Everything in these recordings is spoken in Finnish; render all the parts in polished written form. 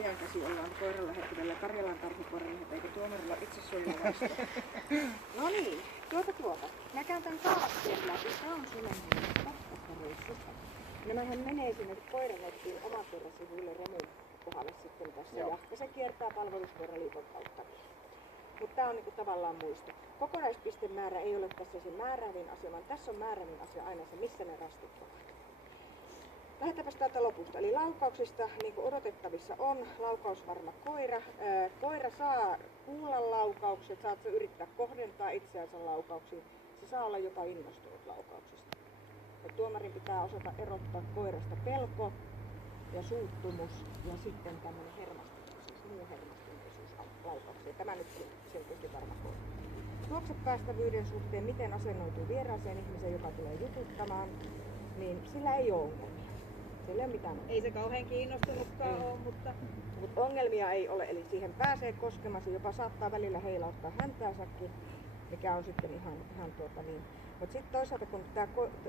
rajan käsi ollaan koiralla hetkellä Karjalan tarhukoiralla, eikä tuomarilla itse suojeluvasta. No niin, Mä käyn tän kaavakkeen läpi. Tää on sulle pakkareissista. Nämähän menee sinne koiranettiin omakerrasivuille Remun kohdalle sitten tässä. Ja se kiertää palveluskoiraliiton kautta. Mutta tää on niinku tavallaan muisto. Kokonaispistemäärä ei ole tässä se määräävin asia, vaan tässä on määräävin asia aina se, missä ne rastit ovat. Lähdetäänpäs täältä lopusta. Eli laukauksista, niin kuin odotettavissa on, laukausvarma koira. Koira saa kuulla laukaukset, saat se yrittää kohdentaa itseänsä laukauksiin. Se saa olla jopa innostunut laukauksista. Ja tuomarin pitää osata erottaa koirasta pelko ja suuttumus ja sitten tämmöinen hermostuneisuus, muu hermostuneisuus laukaukseen. Tämä nyt selkeästi varma koira. Juoksepäästävyyden suhteen, miten asennoituu vieraaseen ihmiseen, joka tulee jututtamaan, niin sillä ei ole ongelmia. Sillä ei ole mitään ongelmia. Ei se kauhean kiinnostunutkaan ole, mutta ongelmia ei ole, eli siihen pääsee koskemaan, se jopa saattaa välillä heilauttaa häntääsäkin, mikä on sitten ihan niin. Mutta sitten toisaalta kun tämä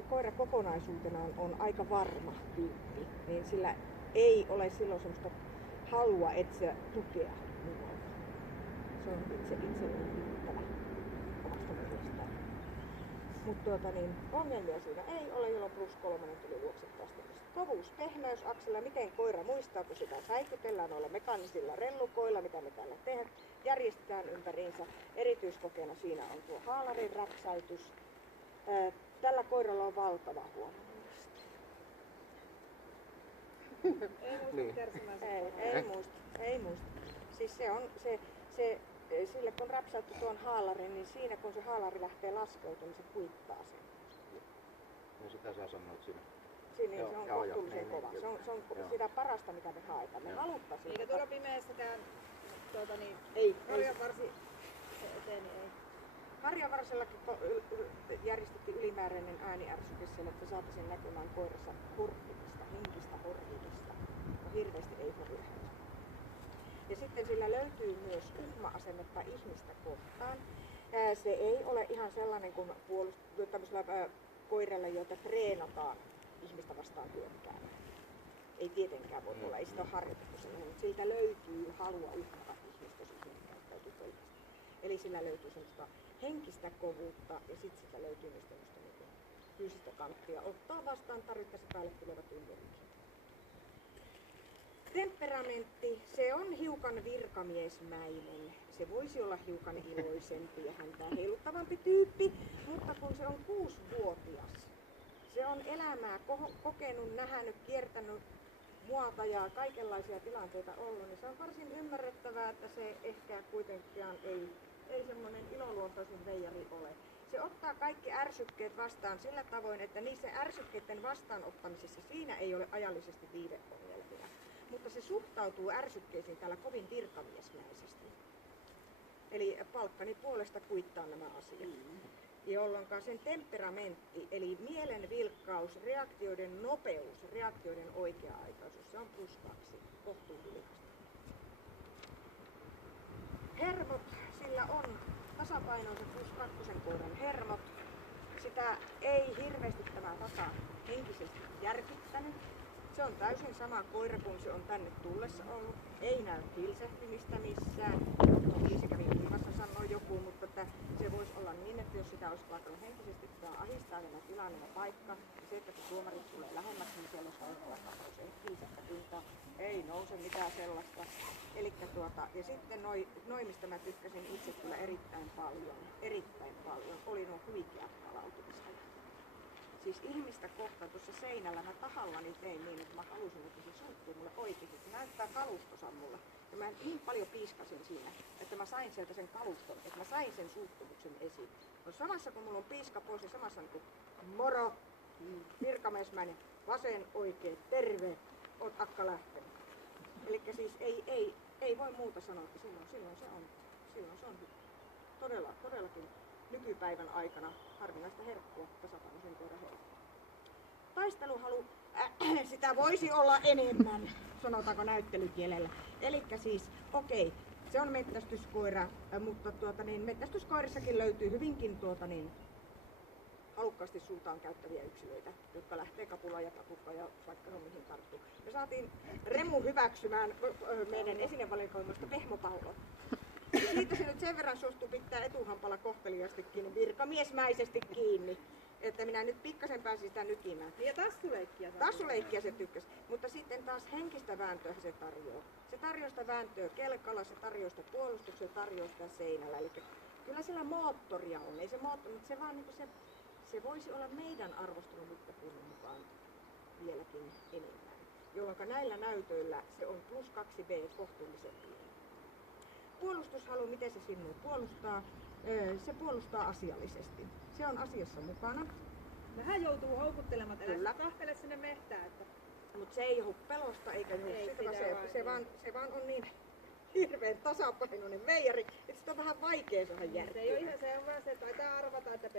koira kokonaisuutena on aika varma tyyppi, niin sillä ei ole silloin semmoista halua etsiä tukea muualta. Se on itselleen riittävä omasta mielestään. Mutta ongelmia siinä ei ole, jolloin +3 tuli juoksettaasti. Kovuus, pehmeys aksella, miten koira muistaa, kun sitä säikytellään noilla mekaanisilla rellukoilla, mitä me täällä tehdään, järjestetään ympäriinsä. Erityiskokeena siinä on tuo haalarin räpsäytys. Tällä koiralla on valtava huono muisti. Ei muista. Siis sille kun räpsäytti tuon haalarin, niin siinä kun se haalari lähtee laskeutumaan, niin se kuittaa sen. No sitä sä sanoit siinä. Siinä se on kohtuullisen kova. Se on sitä parasta, mitä me haetaan. Me haluttaisiin. eikä tuolla pimeässäkään ei. karjanvarsi eteen, niin ei. Karjanvarsellakin järjestettiin ylimääräinen ääniärsyke siellä, että saataisiin näkymään koirassa horvimista, henkistä horvimista. No hirveästi ei horvimista. Ja sitten sillä löytyy myös uhma-asennetta ihmistä kohtaan. Se ei ole ihan sellainen kuin tämmöisellä koiralla, jota treenataan ihmistä vastaan hyökkäämään. Ei tietenkään voi olla, ei sitä ole harjoitettu sellainen, mutta siltä löytyy halua uhkata ihmistä, jos ihminen käyttäytyy pelkästään. Eli sillä löytyy semmoista henkistä kovuutta ja sitten sitä löytyy myös tämmöistä fyysistä kanttia. Ottaa vastaan tarvittaessa päälle tulevat ympäristö. Temperamentti, se on hiukan virkamiesmäinen. Se voisi olla hiukan iloisempi ja häntää heiluttavampi tyyppi, mutta kun se on 6-vuotias, se on elämää kokenut, nähnyt, kiertänyt muota ja kaikenlaisia tilanteita ollut, niin se on varsin ymmärrettävää, että se ehkä kuitenkaan ei semmoinen iloluontoisin veijari ole. Se ottaa kaikki ärsykkeet vastaan sillä tavoin, että niissä ärsykkeiden vastaanottamisessa siinä ei ole ajallisesti viiveongelmia. Mutta se suhtautuu ärsykkeisiin täällä kovin virkamiesmäisesti. Eli palkkani puolesta kuittaa nämä asiat. Jolloin sen temperamentti, eli mielen vilkkaus, reaktioiden nopeus, reaktioiden oikea-aikaisuus, se on +2, kohtuullisesti. Hermot, sillä on tasapainoisen +2 koiran hermot. Sitä ei hirveästi tämä rata henkisesti järkyttänyt. Se on täysin sama koira kuin se on tänne tullessa ollut. Ei näy hilsehtimistä missään. Toki se kävi ilmassa, sanoi joku, mutta että se voisi olla niin, että jos sitä olisi vaikka henkisesti ahistaa tämä tilanne ja paikka, ja se, että kun tuomarit tulee lähemmäksi, niin siellä olisi vaikka nousee hilsettä pintaa. Ei nouse mitään sellaista. Ja sitten noi, mistä mä tykkäsin itse kyllä erittäin paljon, oli nuo huikeat palautumisajat. Siis ihmistä kohtaan tuossa seinällä mä tahallani tein niin, että mä halusin, että se suuttuu mulle oikein. Se näyttää kalustosa mulle. Ja mä niin paljon piiskasin siinä, että mä sain sieltä sen kaluston, että mä sain sen suuttumuksen esiin. No samassa kun mulla on piiska pois, niin samassa niin kuin moro, virkamiesmäinen, vasen, oikein, terve, oot akka lähtenyt. Elikkä siis ei voi muuta sanoa, että silloin se on todellakin nykypäivän aikana harvinaista herkkua tasapainoisen koiran herkkua. Taisteluhalu, sitä voisi olla enemmän, sanotaanko näyttelykielellä. Elikkä siis, se on metsästyskoira, mutta mettästyskoirissakin löytyy hyvinkin halukkaasti sultaan käyttäviä yksilöitä, jotka lähtee kapulaan ja patukkaan ja vaikka no mihin tarttuu. Me saatiin Remu hyväksymään meidän esinevalikoimasta pehmopallon. Ja siitä se nyt sen verran suostuu pitää etuhampalla kohteliaasti kiinni, virkamiesmäisesti kiinni, että minä nyt pikkasen pääsin sitä nykimään. Ja tassuleikkiä. Tassuleikkiä se tykkäsi, mutta sitten taas henkistä vääntöä se tarjoaa. Se tarjoaa sitä vääntöä kelkalla, se tarjoaa sitä puolustuksia, se tarjoaa sitä seinällä. Eli kyllä sillä moottoria on, ei se moottori, mutta se vaan niin se voisi olla meidän arvostelun mittapuunnin mukaan vieläkin enemmän. Jolloin näillä näytöillä se on plus 2B kohtuullisen pieni. Puolustushalu, miten se sinua puolustaa? Se puolustaa asiallisesti. Se on asiassa mukana. Vähän joutuu houkuttelemaan, Kyllä. älä kahtele sinne mehtään. Että... Mutta se ei johdu pelosta eikä johdu Ei sitä, sitä se vaan on niin hirveän tasapainoinen veijari, että sitä on vähän vaikea saada järkeä. Se ei ole ihan se, on vaan se, että taitaa arvata, että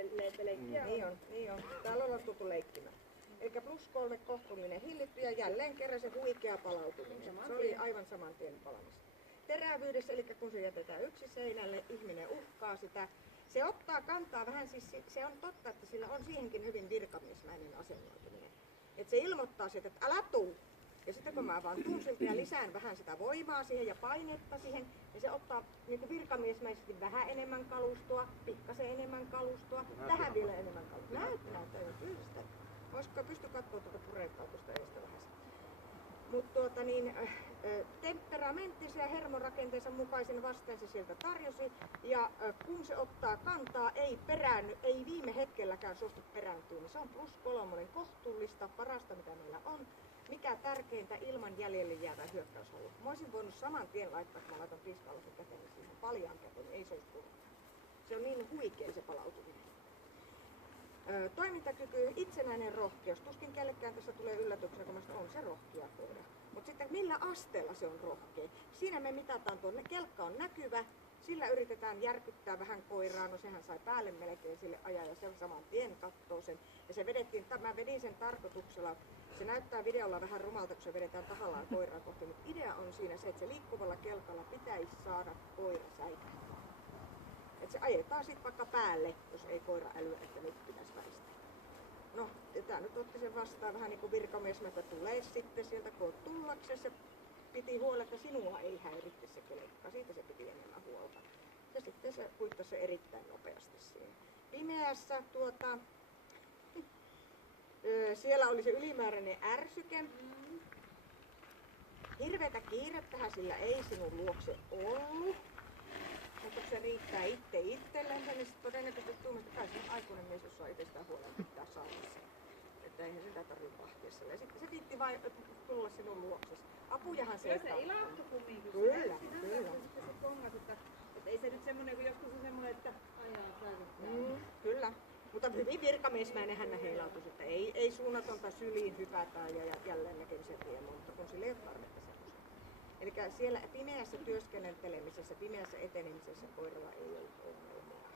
leikkiä on. Niin on. Täällä on tultu leikkimään. Eli plus 3 kohtuullinen hillitty ja jälleen kerran se huikea palautuminen. Se oli aivan saman tien palamassa. Terävyydessä, eli kun se jätetään yksi seinälle, ihminen uhkaa sitä. Se ottaa kantaa vähän, siis se on totta, että sillä on siihenkin hyvin virkamiesmäinen asennoituminen. Että se ilmoittaa sieltä, että älä tuu. Ja sitten kun mä vaan tuun siltä ja lisään vähän sitä voimaa siihen ja painetta siihen, niin se ottaa niin virkamiesmäisesti vähän enemmän kalustoa, pikkasen enemmän kalustoa, vähän vielä enemmän kalustoa. Näyttää jo fyysistä. Voisiko pysty katsoa tuota pureikkaa tuosta edestä vähän. Mutta temperamenttisen ja hermorakenteensa mukaisen vasteen se sieltä tarjosi. Ja kun se ottaa kantaa, ei peräänny, ei viime hetkelläkään suostu perääntyä, niin se on plus 3 kohtuullista, parasta mitä meillä on. Mikä tärkeintä ilman jäljelle jäävää hyökkäyshalua. Mä olisin voinut saman tien laittaa, kun mä laitan piskalaisen käteen siihen paljaan käteen, niin ei se olisi tullut. Se on niin huikea se palautuminen. Toimintakyky, itsenäinen rohkeus. Tuskin kellekään tässä tulee yllätyksenä, kun on se rohkea koira. Mutta sitten millä asteella se on rohkea? Siinä me mitataan tuonne, kelkka on näkyvä, sillä yritetään järkyttää vähän koiraa, no sehän sai päälle melkein sille ajaa ja se saman tien kattoo sen. Ja se vedettiin, mä vedin sen tarkoituksella, se näyttää videolla vähän rumalta, kun se vedetään tahallaan koiraa kohti, mutta idea on siinä se, että se liikkuvalla kelkalla pitäisi saada koira säikähtää. Että se ajetaan sitten vaikka päälle, jos ei koira älyä, että nyt pitäisi väistää. No, tää nyt otti sen vastaan vähän niin kuin virkamiesmätä tulee sitten sieltä, kun oot tullaksessa. Piti huolta, että sinua ei häiritte se kelekka, siitä se piti enemmän huolta. Ja sitten se kuittasi se erittäin nopeasti siinä. Pimeässä siellä oli se ylimääräinen ärsyke. Hirveätä kiirettähän sillä ei sinun luokse ollut. Mutta kun se riittää itselleen, niin sitten todennäköisesti tuumasta kai se on aikuinen mies, jos saa itsestään huolen pitää saada sen. Että eihän sitä tarvitse vahtia sille. Ja sitten se viitti vain tulla sinun luoksesi. Apujahan se ei se ilahtui kumminkin. Kyllä. Sitten se kongas, että ei se nyt semmoinen, kun joskus on semmoinen, että ajaa säilyttää. Kyllä. Mutta hyvin virkamiesmäinen hän heilautui, että ei suunnatonta syliin hypätään ja jälleen näkemisen tie, mutta kun sille ei ole tarvetta semmoista. Eli siellä pimeässä työskentelemisessä, pimeässä etenemisessä koiralla ei ollut ongelmia.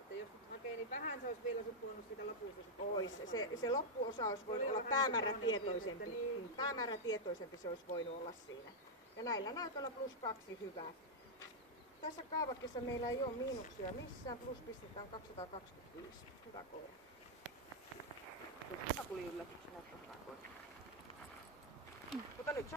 Että jos nyt hakee, niin vähän se olisi vielä tuonut sitä lopussa. Se loppuosa olisi voinut olla päämäärätietoisempi. Niin. Päämäärätietoisempi se olisi voinut olla siinä. Ja näillä näytöllä plus 2 hyvää. Tässä kaavakkeessa meillä ei ole miinuksia missään, pluspistettä on 225. Hyvä koira. Tuosta tuli yllätyksenä, että hyvä koira. Mutta nyt